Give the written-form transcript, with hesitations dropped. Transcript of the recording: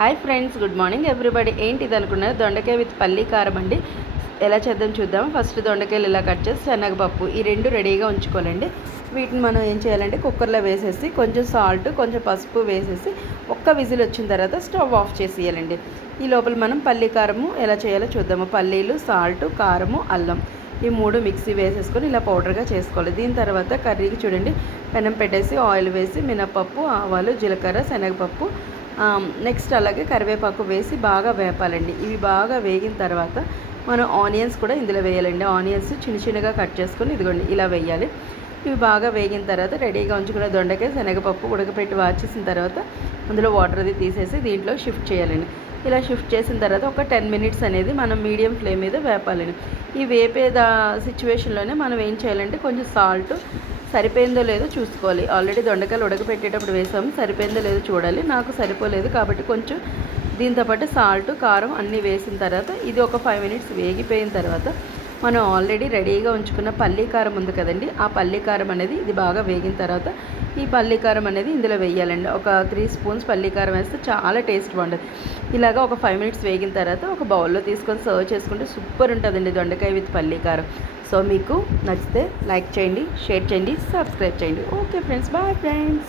Hi friends, good morning everybody. ఏంటి ఇది అనుకున్నారు? దొండకాయ విత్ పల్లీ కారం అండి. ఎలా చేద్దాం చూద్దాం. ఫస్ట్ దొండకాయలు ఇలా కట్ చేసి శనగపప్పు ఈ రెండు రెడీగా ఉంచుకోవాలండి. వీటిని మనం ఏం చేయాలంటే కుక్కర్లో వేసేసి కొంచెం సాల్ట్ కొంచెం పసుపు వేసేసి ఒక్క విజిల్ వచ్చిన తర్వాత స్టవ్ ఆఫ్ చేసేయాలండి. ఈ లోపల మనం పల్లీ కారము ఎలా చేయాలో చూద్దాము. పల్లీలు, సాల్ట్, కారము, అల్లం ఈ మూడు మిక్సీ వేసేసుకొని ఇలా పౌడర్గా చేసుకోవాలి. దీని తర్వాత కర్రీకి చూడండి, పెనం పెట్టేసి ఆయిల్ వేసి మినపప్పు, ఆవాలు, జీలకర్ర, శనగపప్పు, నెక్స్ట్ అలాగే కరివేపాకు వేసి బాగా వేపాలండి. ఇవి బాగా వేగిన తర్వాత మనం ఆనియన్స్ కూడా ఇందులో వేయాలండి. ఆనియన్స్ చిన్న చిన్నగా కట్ చేసుకొని ఇదిగోండి ఇలా వేయాలి. ఇవి బాగా వేగిన తర్వాత రెడీగా ఉంచుకున్న దొండకాయ, శనగపప్పు ఉడకపెట్టి వాచేసిన తర్వాత అందులో వాటర్ అది తీసేసి దీంట్లో షిఫ్ట్ చేయాలండి. ఇలా షిఫ్ట్ చేసిన తర్వాత ఒక 10 మినిట్స్ అనేది మనం మీడియం ఫ్లేమ్ మీద వేపాలండి. ఈ వేపేద సిచ్యువేషన్లోనే మనం ఏం చేయాలంటే కొంచెం సాల్ట్ సరిపోయిందో లేదో చూసుకోవాలి. ఆల్రెడీ దొండకాయలు ఉడకపెట్టేటప్పుడు వేసాము, సరిపోయిందో లేదో చూడాలి. నాకు సరిపోలేదు కాబట్టి కొంచెం దీంతోపాటు సాల్ట్, కారం అన్నీ వేసిన తర్వాత ఇది ఒక 5 మినిట్స్ వేగిపోయిన తర్వాత మనం ఆల్రెడీ రెడీగా ఉంచుకున్న పల్లీ కారం ఉంది కదండి, ఆ పల్లీ కారం అనేది ఇది బాగా వేగిన తర్వాత ఈ పల్లీ కారం అనేది ఇందులో వేయాలండి. ఒక 3 స్పూన్స్ పల్లీ కారం వేస్తే చాలా టేస్ట్ బాగుంటుంది. ఇలాగా ఒక 5 మినిట్స్ వేగిన తర్వాత ఒక బౌల్లో తీసుకొని సర్వ్ చేసుకుంటే సూపర్ ఉంటుందండి దొండకాయ విత్ పల్లీ కారం. సో మీకు నచ్చితే లైక్ చేయండి, షేర్ చేయండి, సబ్స్క్రైబ్ చేయండి. Okay friends, bye friends.